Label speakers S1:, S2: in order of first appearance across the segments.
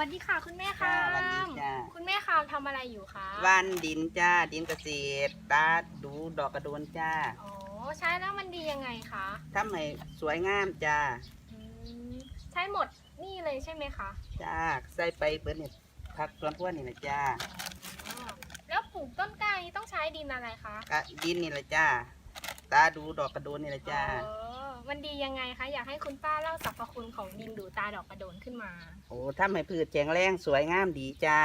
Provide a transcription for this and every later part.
S1: คา
S2: จ้าวันดี
S1: ม
S2: จ้า
S1: คุณแม่คามทำอะไรอยู่คะ
S2: วันดินจ้า ดินเกษตรตาดูดอกกระโดนจ้า
S1: อ๋อใช้แล้วมันดียังไงคะ
S2: ทำให้สวยงามจ้า
S1: อืมใช้หมดนี่เลยใช่ไหมคะ
S2: จ้าใส่ไปเบิดเนี่ยพักลำพวนนี่แหละจ้า
S1: อ๋อแล้วปลูกต้นกล้านี้ต้องใช้ดินอะไรคะ
S2: กะดินนี่แหละจ้า ตาดูดอกกระโดนนี่แหละจ้า
S1: อ๋อมันดียังไงคะ อยากให้คุณป้าเล่าสรรพคุณของดินดูตาดอกกระโดนขึ้นมา
S2: โอ้ทำให้พืชแข็งแรงสวยงามดีจ้า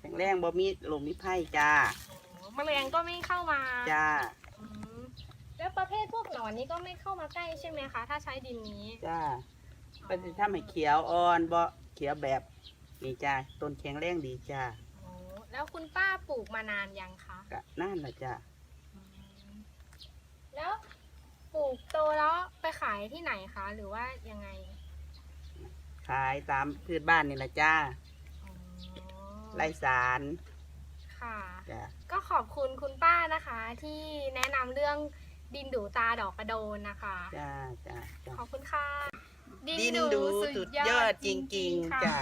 S2: แข็งแรงบ่มีลมมีไผ่จ้า
S1: อ๋อแมลงก็ไม่เข้ามา
S2: จ้า
S1: อืมแล้วประเภทพวกหนอนนี่ก็ไม่เข้ามาใกล้ใช่ไหมคะ ถ้าใช้ดินนี้
S2: จ้าก็จะทำให้เขียวอ่อนบ่เขียวแบบนี่จ้า ต้นแข็งแรงดีจ้า
S1: อ๋อแล้วคุณป้าปลูกมานานยังคะ
S2: กะนั่นแหละจ้า
S1: อืมแล้วปลูกโตแล้วไปขายที่ไหนคะ หรือว่ายังไง
S2: ขายตามพืชบ้านนี่แหละจ้า
S1: อ๋อ
S2: ไร่สาร
S1: ค่ะ
S2: จ้า
S1: ก็ขอบคุณคุณป้านะคะ ที่แนะนำเรื่องดินดูตาดอกกระโดนนะคะ
S2: จ้าจ้าจ้า
S1: ขอบคุณค่ะ
S2: ดินดูสุดยอดจริง ๆ
S1: ค่ะ
S2: จ้า